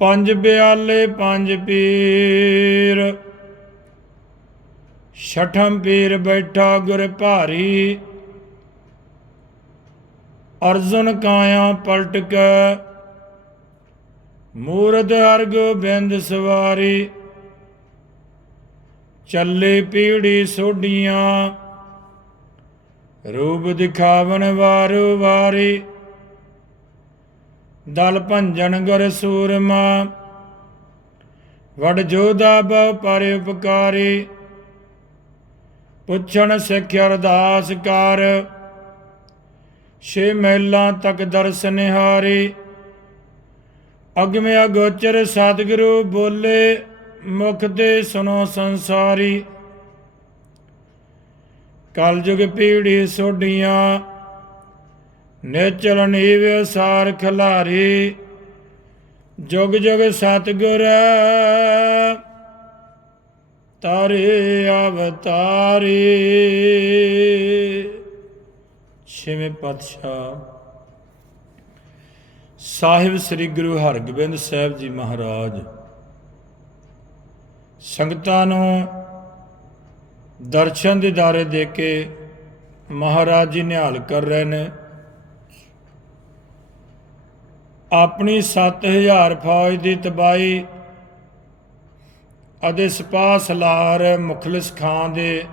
ਪੰਜ ਬਿਆਲੇ, ਪੰਜ ਪੀਰ। ਛਠਮ ਪੀਰ ਬੈਠਾ ਗੁਰ ਭਾਰੀ। ਅਰਜੁਨ ਕਾਇਆ ਪਲਟ ਕੇ। ਮੂਰਤ ਅਰਗ ਬਿੰਦ ਸਵਾਰੀ। ਚੱਲੇ ਪੀੜੀ ਸੋਡੀਆਂ ਰੂਪ ਦਿਖਾਵਣ ਵਾਰ ਵਾਰੀ। ਦਲ ਭੰਜਨ ਗੁਰ ਸੂਰਮਾ। ਵਡ ਜੋਦਾ ਬਹੁ ਪਰ ਉਪਕਾਰੀ। ਪੁੱਛਣ ਸਿੱਖ ਅਰਦਾਸ ਕਰ। ਛੇ ਮਹਿਲਾਂ ਤੱਕ ਦਰਸ ਨਿਹਾਰੀ ਅਗਮੇ ਅਗੋਚਰ ਸਤਿਗੁਰੂ ਬੋਲੇ, ਮੁਖ ਤੇ ਸੁਨੋ ਸੰਸਾਰੀ। ਕਲਯੁਗ ਪੀੜੀ ਸੋਡੀਆਂ ਨਿਚਲ ਨੀਵ ਸਾਰ ਖਲਾਰੀ, ਜੁਗ ਜੁਗ ਸਤਿਗੁਰ ਤਾਰੇ ਅਵਤਾਰੀ। ਛੇਵੇਂ ਪਾਤਸ਼ਾਹ ਸਾਹਿਬ ਸ੍ਰੀ ਗੁਰੂ ਹਰਗੋਬਿੰਦ ਸਾਹਿਬ ਜੀ ਮਹਾਰਾਜ, ਸੰਗਤਾਂ ਨੂੰ ਦਰਸ਼ਨ ਦਿਦਾਰੇ ਦੇ ਕੇ ਮਹਾਰਾਜ ਜੀ ਨਿਹਾਲ ਕਰ ਰਹੇ ਨੇ। ਆਪਣੀ 7000 ਫੌਜ ਦੀ ਤਬਾਈ ਅਤੇ ਸਿਪਾਹ ਸਲਾਰ ਮੁਖਲਿਸ ਖਾਨ ਦੇ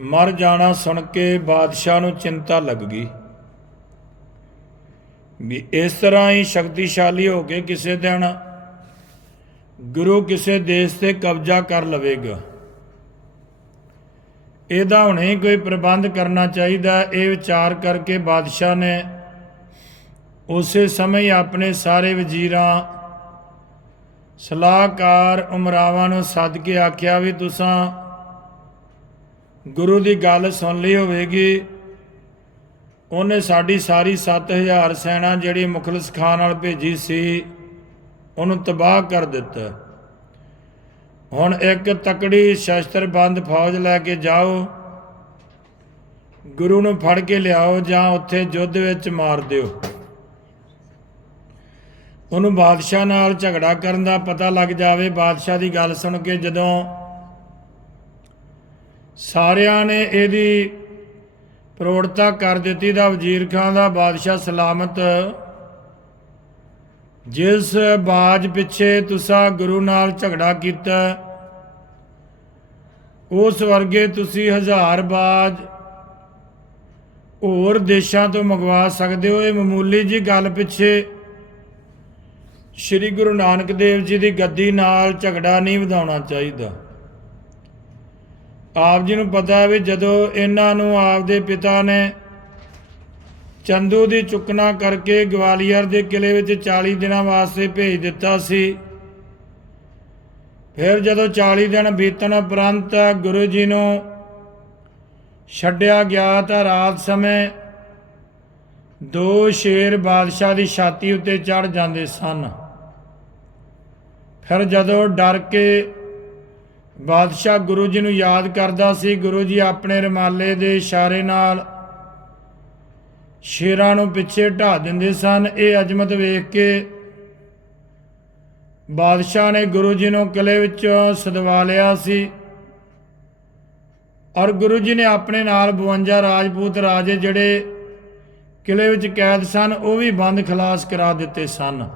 ਮਰ ਜਾਣਾ ਸੁਣ ਕੇ ਬਾਦਸ਼ਾਹ ਨੂੰ ਚਿੰਤਾ ਲੱਗ ਗਈ। ਵੀ ਇਸ ਤਰ੍ਹਾਂ ਹੀ ਸ਼ਕਤੀਸ਼ਾਲੀ ਹੋ ਕੇ ਕਿਸੇ ਦਿਨ ਗੁਰੂ ਕਿਸੇ ਦੇਸ਼ ਤੇ ਕਬਜ਼ਾ ਕਰ ਲਵੇਗਾ। ਇਹਦਾ ਹੁਣੇ ਕੋਈ ਪ੍ਰਬੰਧ ਕਰਨਾ ਚਾਹੀਦਾ, ਇਹ ਵਿਚਾਰ ਕਰਕੇ ਬਾਦਸ਼ਾਹ ਨੇ ਉਸੇ ਸਮੇਂ ਹੀ ਆਪਣੇ ਸਾਰੇ ਵਜ਼ੀਰਾਂ, ਸਲਾਹਕਾਰ ਉਮਰਾਵਾਂ ਨੂੰ ਸੱਦ ਕੇ ਆਖਿਆ ਵੀ ਤੁਸੀਂ ਗੁਰੂ ਦੀ ਗੱਲ ਸੁਣ ਲਈ ਹੋਵੇਗੀ। ਉਹਨੇ ਸਾਡੀ ਸਾਰੀ 7000 ਸੈਨਾ ਜਿਹੜੀ ਮੁਖਲਸ ਖਾਨ ਨਾਲ ਭੇਜੀ ਸੀ, ਉਹਨੂੰ ਤਬਾਹ ਕਰ ਦਿੱਤਾ। ਹੁਣ ਇੱਕ ਤਕੜੀ ਸ਼ਸਤਰਬੰਦ ਫੌਜ ਲੈ ਕੇ ਜਾਓ, ਗੁਰੂ ਨੂੰ ਫੜ ਕੇ ਲਿਆਓ ਜਾਂ ਉੱਥੇ ਯੁੱਧ ਵਿੱਚ ਮਾਰ ਦਿਓ। ਉਹਨੂੰ ਬਾਦਸ਼ਾਹ ਨਾਲ ਝਗੜਾ ਕਰਨ ਦਾ ਪਤਾ ਲੱਗ ਜਾਵੇ। ਬਾਦਸ਼ਾਹ ਦੀ ਗੱਲ ਸੁਣ ਕੇ ਜਦੋਂ ਸਾਰਿਆਂ ਨੇ ਇਹਦੀ ਪ੍ਰੋੜਤਾ ਕਰ ਦਿੱਤੀ ਦਾ ਵਜ਼ੀਰ ਖਾਨ ਦਾ ਬਾਦਸ਼ਾਹ ਸਲਾਮਤ। ਜਿਸ ਬਾਜ ਪਿੱਛੇ ਤੁਸੀਂ ਗੁਰੂ ਨਾਲ ਝਗੜਾ ਕੀਤਾ, ਉਸ ਵਰਗੇ ਤੁਸੀਂ ਹਜ਼ਾਰ ਬਾਜ ਹੋਰ ਦੇਸ਼ਾਂ ਤੋਂ ਮੰਗਵਾ ਸਕਦੇ ਹੋ। ਇਹ ਮਾਮੂਲੀ ਜੀ ਗੱਲ ਪਿੱਛੇ ਸ੍ਰੀ ਗੁਰੂ ਨਾਨਕ ਦੇਵ ਜੀ ਦੀ ਗੱਦੀ ਨਾਲ ਝਗੜਾ ਨਹੀਂ ਵਧਾਉਣਾ ਚਾਹੀਦਾ। ਆਪ ਜੀ ਨੂੰ ਪਤਾ ਹੈ ਵੀ ਜਦੋਂ ਇਹਨਾਂ ਨੂੰ ਆਪਦੇ ਪਿਤਾ ਨੇ ਚੰਦੂ ਦੀ ਚੁੱਕਣਾ ਕਰਕੇ ਗਵਾਲੀਅਰ ਦੇ ਕਿਲੇ ਵਿੱਚ 40 ਦਿਨਾਂ ਵਾਸਤੇ ਭੇਜ ਦਿੱਤਾ ਸੀ, ਫਿਰ ਜਦੋਂ 40 ਦਿਨ ਬੀਤਣ ਉਪਰੰਤ ਗੁਰੂ ਜੀ ਨੂੰ ਛੱਡਿਆ ਗਿਆ ਤਾਂ ਰਾਤ ਸਮੇਂ ਦੋ ਸ਼ੇਰ ਬਾਦਸ਼ਾਹ ਦੀ ਛਾਤੀ ਉੱਤੇ ਚੜ ਜਾਂਦੇ ਸਨ। ਫਿਰ ਜਦੋਂ ਡਰ ਕੇ ਬਾਦਸ਼ਾਹ ਗੁਰੂ ਜੀ ਨੂੰ ਯਾਦ ਕਰਦਾ ਸੀ, ਗੁਰੂ ਜੀ ਆਪਣੇ ਰਮਾਲੇ ਦੇ ਇਸ਼ਾਰੇ ਨਾਲ ਸ਼ੇਰਾਂ ਨੂੰ ਪਿੱਛੇ ਢਾ ਦਿੰਦੇ ਸਨ। ਇਹ ਅਜਮਤ ਵੇਖ ਕੇ ਬਾਦਸ਼ਾਹ ਨੇ ਗੁਰੂ ਜੀ ਨੂੰ ਕਿਲੇ ਵਿੱਚੋਂ ਸਦਵਾ ਲਿਆ ਸੀ ਔਰ ਗੁਰੂ ਜੀ ਨੇ ਆਪਣੇ ਨਾਲ 52 ਰਾਜਪੂਤ ਰਾਜੇ ਜਿਹੜੇ ਕਿਲੇ ਵਿੱਚ ਕੈਦ ਸਨ, ਉਹ ਵੀ ਬੰਦ ਖਲਾਸ ਕਰਾ ਦਿੱਤੇ ਸਨ।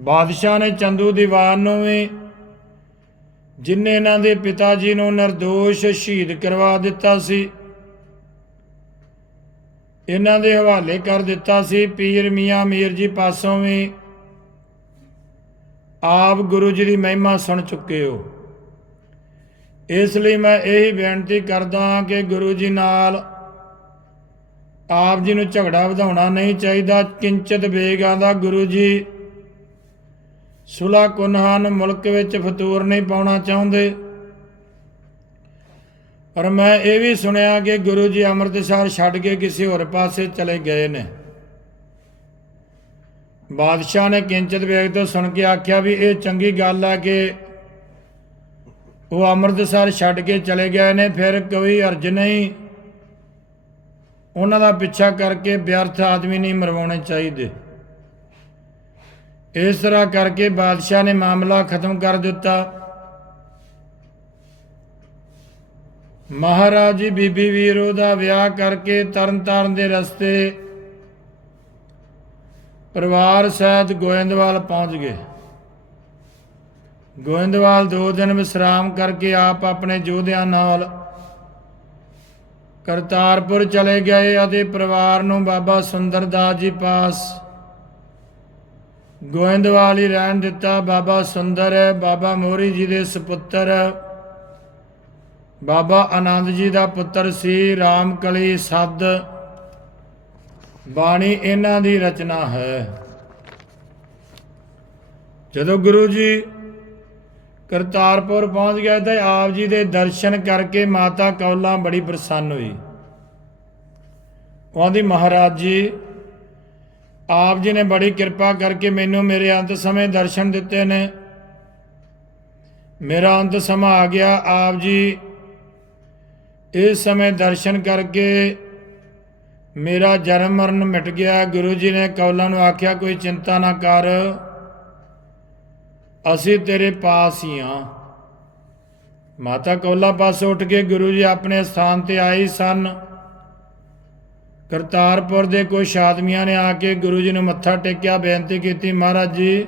ਬਾਦਸ਼ਾਹ ਨੇ ਚੰਦੂ ਦੀਵਾਨ ਨੂੰ ਵੀ ਜਿਨਨੇ ਇਹਨਾਂ ਦੇ ਪਿਤਾ ਜੀ ਨੂੰ નિર્ਦੋਸ਼ ਸ਼ਹੀਦ ਕਰਵਾ ਦਿੱਤਾ ਸੀ, ਇਹਨਾਂ ਦੇ ਹਵਾਲੇ ਕਰ ਦਿੱਤਾ ਸੀ, ਪੀਰ ਮੀਆਂ ਮੀਰ ਜੀ ਪਾਸੋਂ ਵੀ ਆਪ ਗੁਰੂ ਜੀ ਦੀ ਮਹਿਮਾ ਸੁਣ ਚੁੱਕੇ ਹੋ। ਇਸ ਲਈ ਮੈਂ ਇਹੀ ਬੇਨਤੀ ਕਰਦਾ ਹਾਂ ਕਿ ਗੁਰੂ ਜੀ ਨਾਲ ਆਪ ਜੀ ਨੂੰ ਝਗੜਾ ਵਧਾਉਣਾ ਨਹੀਂ ਚਾਹੀਦਾ। ਕਿੰਚਿਤ ਬੇਗਾਂ ਦਾ ਗੁਰੂ ਜੀ ਸੁਲਾ ਕੁਨਹਾਨ ਮੁਲਕ ਵਿੱਚ ਫਤੂਰ ਨਹੀਂ ਪਾਉਣਾ ਚਾਹੁੰਦੇ। ਪਰ ਮੈਂ ਇਹ ਵੀ ਸੁਣਿਆ ਕਿ ਗੁਰੂ ਜੀ ਅੰਮ੍ਰਿਤਸਰ ਛੱਡ ਕੇ ਕਿਸੇ ਹੋਰ ਪਾਸੇ ਚਲੇ ਗਏ ਨੇ। ਬਾਦਸ਼ਾਹ ਨੇ ਕਿੰਚਿਤ ਵੇਗ ਤੋਂ ਸੁਣ ਕੇ ਆਖਿਆ ਵੀ ਇਹ ਚੰਗੀ ਗੱਲ ਹੈ ਕਿ ਉਹ ਅੰਮ੍ਰਿਤਸਰ ਛੱਡ ਕੇ ਚਲੇ ਗਏ ਨੇ, ਫਿਰ ਕੋਈ ਅਰਜ ਨਹੀਂ। ਉਹਨਾਂ ਦਾ ਪਿੱਛਾ ਕਰਕੇ ਵਿਅਰਥ ਆਦਮੀ ਨਹੀਂ ਮਰਵਾਉਣੇ ਚਾਹੀਦੇ। ਇਸ ਤਰ੍ਹਾਂ ਕਰਕੇ ਬਾਦਸ਼ਾਹ ਨੇ ਮਾਮਲਾ ਖਤਮ ਕਰ ਦਿੱਤਾ। ਮਹਾਰਾਜ ਜੀ, ਬੀਬੀ ਵੀਰੋ ਦਾ ਵਿਆਹ ਕਰਕੇ ਤਰਨਤਾਰਨ ਦੇ ਰਸਤੇ ਪਰਿਵਾਰ ਸਹਿਤ ਗੋਇੰਦਵਾਲ ਪਹੁੰਚ ਗਏ। ਗੋਇੰਦਵਾਲ ਦੋ ਦਿਨ ਵਿਸਰਾਮ ਕਰਕੇ ਆਪ ਆਪਣੇ ਯੋਧਿਆਂ ਨਾਲ ਕਰਤਾਰਪੁਰ ਚਲੇ ਗਏ ਅਤੇ ਪਰਿਵਾਰ ਨੂੰ ਬਾਬਾ ਸੁੰਦਰਦਾਸ ਜੀ ਪਾਸ ਗੋਇੰਦਵਾਲ ਹੀ ਰਹਿਣ ਦਿੱਤਾ, ਬਾਬਾ ਸੁੰਦਰ, ਬਾਬਾ ਮੋਹਰੀ ਜੀ ਦੇ ਸੁਪੁੱਤਰ। ਬਾਬਾ ਆਨੰਦ ਜੀ ਦਾ ਪੁੱਤਰ ਸੀ ਰਾਮਕਲੀ ਸੱਦ। ਬਾਣੀ ਇਹਨਾਂ ਦੀ ਰਚਨਾ ਹੈ। ਜਦੋਂ ਗੁਰੂ ਜੀ ਕਰਤਾਰਪੁਰ ਪਹੁੰਚ ਗਏ ਤਾਂ ਆਪ ਜੀ ਦੇ ਦਰਸ਼ਨ ਕਰਕੇ ਮਾਤਾ ਕੌਲਾ ਬੜੀ ਪ੍ਰਸੰਨ ਹੋਈ। ਉਹਦੀ ਮਹਾਰਾਜ ਜੀ ਆਪ ਜੀ ਨੇ ਬੜੀ ਕਿਰਪਾ ਕਰਕੇ ਮੈਨੂੰ ਮੇਰੇ ਅੰਤ ਸਮੇਂ ਦਰਸ਼ਨ ਦਿੱਤੇ ਨੇ। ਮੇਰਾ ਅੰਤ ਸਮਾਂ ਆ ਗਿਆ ਆਪ ਜੀ। ਇਸ ਸਮੇਂ ਦਰਸ਼ਨ ਕਰਕੇ ਮੇਰਾ ਜਨਮ ਮਰਨ ਮਿਟ ਗਿਆ। ਗੁਰੂ ਜੀ ਨੇ ਕੌਲਾਂ ਨੂੰ ਆਖਿਆ, ਕੋਈ ਚਿੰਤਾ ਨਾ ਕਰ। ਅਸੀਂ ਤੇਰੇ ਪਾਸ ਹੀ ਆ ਮਾਤਾ ਕੌਲਾ ਪਾਸ ਉੱਠ ਕੇ ਗੁਰੂ ਜੀ ਆਪਣੇ ਸਥਾਨ ਤੇ ਆਏ ਸਨ। ਕਰਤਾਰਪੁਰ ਦੇ ਕੁਝ ਆਦਮੀਆਂ ਨੇ ਆ ਕੇ ਗੁਰੂ ਜੀ ਨੂੰ ਮੱਥਾ ਟੇਕਿਆ, ਬੇਨਤੀ ਕੀਤੀ, ਮਹਾਰਾਜ ਜੀ,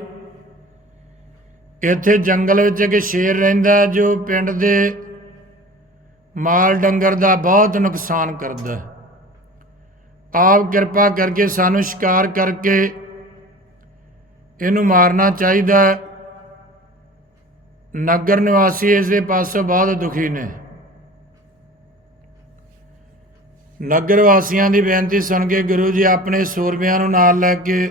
ਇੱਥੇ ਜੰਗਲ ਵਿੱਚ ਇੱਕ ਸ਼ੇਰ ਰਹਿੰਦਾ ਜੋ ਪਿੰਡ ਦੇ ਮਾਲ ਡੰਗਰ ਦਾ ਬਹੁਤ ਨੁਕਸਾਨ ਕਰਦਾ ਆਪ ਕਿਰਪਾ ਕਰਕੇ ਸਾਨੂੰ ਸ਼ਿਕਾਰ ਕਰਕੇ ਇਹਨੂੰ ਮਾਰਨਾ ਚਾਹੀਦਾ ਨਗਰ ਨਿਵਾਸੀ ਇਸ ਦੇ ਪਾਸੋਂ ਬਹੁਤ ਦੁਖੀ ਨੇ। ਨਗਰ ਵਾਸੀਆਂ ਦੀ ਬੇਨਤੀ ਸੁਣ ਕੇ ਗੁਰੂ ਜੀ ਆਪਣੇ ਸੂਰਬਿਆਂ ਨੂੰ ਨਾਲ ਲੈ ਕੇ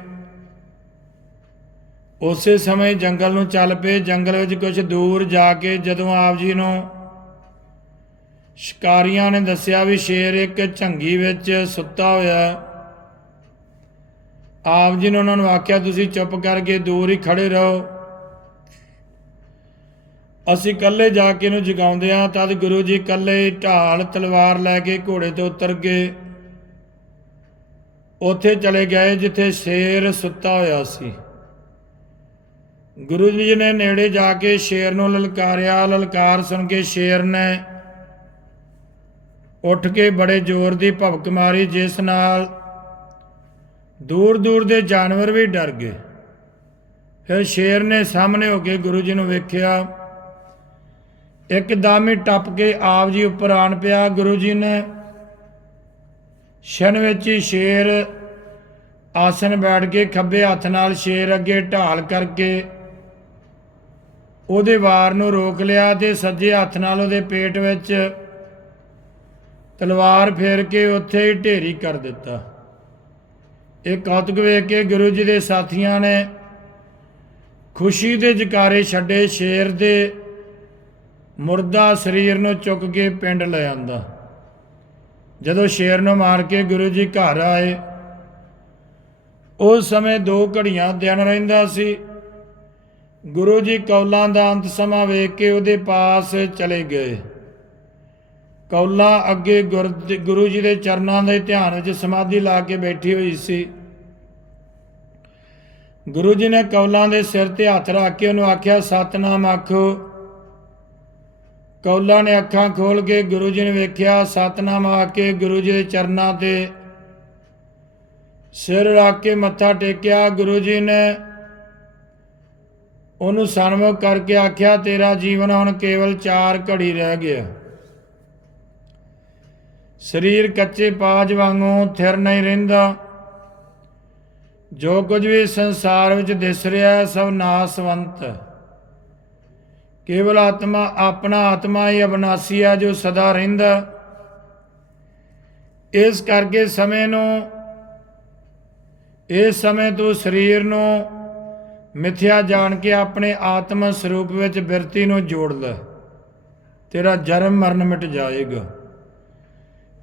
ਉਸੇ ਸਮੇਂ ਜੰਗਲ ਨੂੰ ਚੱਲ ਪਏ। ਜੰਗਲ ਵਿੱਚ ਕੁਝ ਦੂਰ ਜਾ ਕੇ ਜਦੋਂ ਆਪ ਜੀ ਨੂੰ ਸ਼ਿਕਾਰੀਆਂ ਨੇ ਦੱਸਿਆ ਵੀ ਸ਼ੇਰ ਇੱਕ ਝੰਗੀ ਵਿੱਚ ਸੁੱਤਾ ਹੋਇਆ ਆਪ ਜੀ ਨੇ ਉਹਨਾਂ ਨੂੰ ਆਖਿਆ, ਤੁਸੀਂ ਚੁੱਪ ਕਰਕੇ ਦੂਰ ਹੀ ਖੜੇ ਰਹੋ। ਅਸੀਂ ਇਕੱਲੇ ਜਾ ਕੇ ਇਹਨੂੰ ਜਗਾਉਂਦੇ ਆ ਤਦ ਗੁਰੂ ਜੀ ਇਕੱਲੇ ਢਾਲ ਤਲਵਾਰ ਲੈ ਕੇ ਘੋੜੇ ਤੇ ਉਤਰ ਕੇ ਉੱਥੇ ਚਲੇ ਗਏ ਜਿੱਥੇ ਸ਼ੇਰ ਸੁੱਤਾ ਹੋਇਆ ਸੀ। ਗੁਰੂ ਜੀ ਨੇ ਨੇੜੇ ਜਾ ਕੇ ਸ਼ੇਰ ਨੂੰ ਲਲਕਾਰਿਆ। ਲਲਕਾਰ ਸੁਣ ਕੇ ਸ਼ੇਰ ਨੇ ਉੱਠ ਕੇ ਬੜੇ ਜ਼ੋਰ ਦੀ ਭਵਕ ਮਾਰੀ, ਜਿਸ ਨਾਲ ਦੂਰ ਦੂਰ ਦੇ ਜਾਨਵਰ ਵੀ ਡਰ ਗਏ। ਫਿਰ ਸ਼ੇਰ ਨੇ ਸਾਹਮਣੇ ਹੋ ਕੇ ਗੁਰੂ ਜੀ ਨੂੰ ਵੇਖਿਆ। ਇੱਕਦਮ ਹੀ ਟੱਪ ਕੇ ਆਪ ਜੀ ਉੱਪਰ ਆਣ ਪਿਆ। ਗੁਰੂ ਜੀ ਨੇ ਛਣ ਵਿੱਚ ਹੀ ਸ਼ੇਰ ਆਸਨ ਬੈਠ ਕੇ ਖੱਬੇ ਹੱਥ ਨਾਲ ਸ਼ੇਰ ਅੱਗੇ ਢਾਲ ਕਰਕੇ ਉਹਦੇ ਵਾਰ ਨੂੰ ਰੋਕ ਲਿਆ ਤੇ ਸੱਜੇ ਹੱਥ ਨਾਲ ਉਹਦੇ ਪੇਟ ਵਿੱਚ ਤਲਵਾਰ ਫੇਰ ਕੇ ਉੱਥੇ ਹੀ ਢੇਰੀ ਕਰ ਦਿੱਤਾ। ਇਹ ਕੌਤਕ ਵੇਖ ਕੇ ਗੁਰੂ ਜੀ ਦੇ ਸਾਥੀਆਂ ਨੇ ਖੁਸ਼ੀ ਦੇ ਜਕਾਰੇ ਛੱਡੇ ਸ਼ੇਰ ਦੇ ਮੁਰਦਾ ਸਰੀਰ ਨੂੰ ਚੁੱਕ ਕੇ ਪਿੰਡ ਲੈ ਆਂਦਾ। ਜਦੋਂ ਸ਼ੇਰ ਨੂੰ ਮਾਰ ਕੇ ਗੁਰੂ ਜੀ ਘਰ ਆਏ, ਉਸ ਸਮੇਂ ਦੋ ਘੜੀਆਂ ਦਿਨ ਰਹਿੰਦਾ ਸੀ। ਗੁਰੂ ਜੀ ਕੌਲਾਂ ਦਾ ਅੰਤ ਸਮਾਂ ਵੇਖ ਕੇ ਉਹਦੇ ਪਾਸ ਚਲੇ ਗਏ। ਕੌਲਾ ਅੱਗੇ ਗੁਰ- ਗੁਰੂ ਜੀ ਦੇ ਚਰਨਾਂ ਦੇ ਧਿਆਨ ਵਿੱਚ ਸਮਾਧੀ ਲਾ ਕੇ ਬੈਠੀ ਹੋਈ ਸੀ। ਗੁਰੂ ਜੀ ਨੇ ਕੌਲਾਂ ਦੇ ਸਿਰ ਤੇ ਹੱਥ ਰੱਖ ਕੇ ਉਹਨੂੰ ਆਖਿਆ, ਸਤਨਾਮ ਆਖੋ ਕੌਲਾ ਨੇ ਅੱਖਾਂ ਖੋਲ ਕੇ ਗੁਰੂ ਜੀ ਨੂੰ ਵੇਖਿਆ, ਸਤਨਾਮ ਆ ਕੇ ਗੁਰੂ ਜੀ ਦੇ ਚਰਨਾਂ ਤੇ ਸਿਰ ਰੱਖ ਕੇ ਮੱਥਾ ਟੇਕਿਆ। ਗੁਰੂ ਜੀ ਨੇ ਉਹਨੂੰ ਸਨਮੁਖ ਕਰਕੇ ਆਖਿਆ, ਤੇਰਾ ਜੀਵਨ ਹੁਣ ਕੇਵਲ 4 ਘੜੀ ਰਹਿ ਗਿਆ। ਸਰੀਰ ਕੱਚੇ ਪਾਜ ਵਾਂਗੂ ਥਿਰ ਨਹੀਂ ਰਹਿੰਦਾ। ਜੋ ਕੁਝ ਵੀ ਸੰਸਾਰ ਵਿੱਚ ਦਿਸ ਰਿਹਾ ਸਭ ਨਾਸਵੰਤ। ਹੈ ਕੇਵਲ ਆਤਮਾ, ਆਪਣਾ ਆਤਮਾ ਹੀ ਅਬਨਾਸੀ ਆ ਜੋ ਸਦਾ ਰਹਿੰਦਾ। ਇਸ ਕਰਕੇ ਸਮੇਂ ਨੂੰ, ਇਸ ਸਮੇਂ ਤੋਂ ਸਰੀਰ ਨੂੰ ਮਿਥਿਆ ਜਾਣ ਕੇ ਆਪਣੇ ਆਤਮ ਸਰੂਪ ਵਿੱਚ ਬਿਰਤੀ ਨੂੰ ਜੋੜ ਲੈ। ਤੇਰਾ ਜਨਮ ਮਰਨ ਮਿਟ ਜਾਏਗਾ।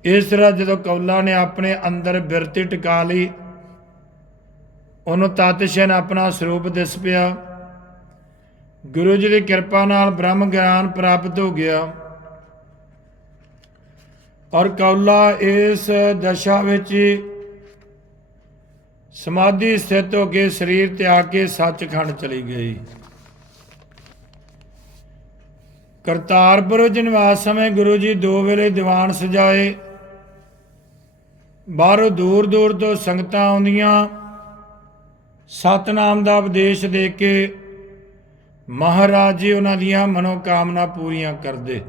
ਇਸ ਤਰ੍ਹਾਂ ਜਦੋਂ ਕੌਲਾ ਨੇ ਆਪਣੇ ਅੰਦਰ ਬਿਰਤੀ ਟਿਕਾ ਲਈ, ਉਹਨੂੰ ਤਤਸ਼ਨ ਆਪਣਾ ਸਰੂਪ ਦਿਸ ਪਿਆ। ਗੁਰੂ ਜੀ ਦੀ ਕਿਰਪਾ ਨਾਲ ਬ੍ਰਹਮ ਗਿਆਨ ਪ੍ਰਾਪਤ ਹੋ ਗਿਆ। ਔਰ ਕੌਲਾ ਇਸ ਦਸ਼ਾ ਵਿੱਚ ਸਮਾਧੀ ਸਥਿਤ ਹੋ ਕੇ ਸਰੀਰ ਤਿਆਗ ਕੇ ਸੱਚਖੰਡ ਚਲੀ ਗਈ। ਕਰਤਾਰਪੁਰ ਵਿੱਚ ਨਿਵਾਸ ਸਮੇਂ ਗੁਰੂ ਜੀ ਦੋ ਵੇਲੇ ਦੀਵਾਨ ਸਜਾਏ। ਬਾਹਰੋਂ ਦੂਰ ਦੂਰ ਤੋਂ ਸੰਗਤਾਂ ਆਉਂਦੀਆਂ। ਸਤਨਾਮ ਦਾ ਉਪਦੇਸ਼ ਦੇ ਕੇ ਮਹਾਰਾਜ ਜੀ ਉਹਨਾਂ ਦੀਆਂ ਮਨੋਕਾਮਨਾ ਪੂਰੀਆਂ ਕਰਦੇ।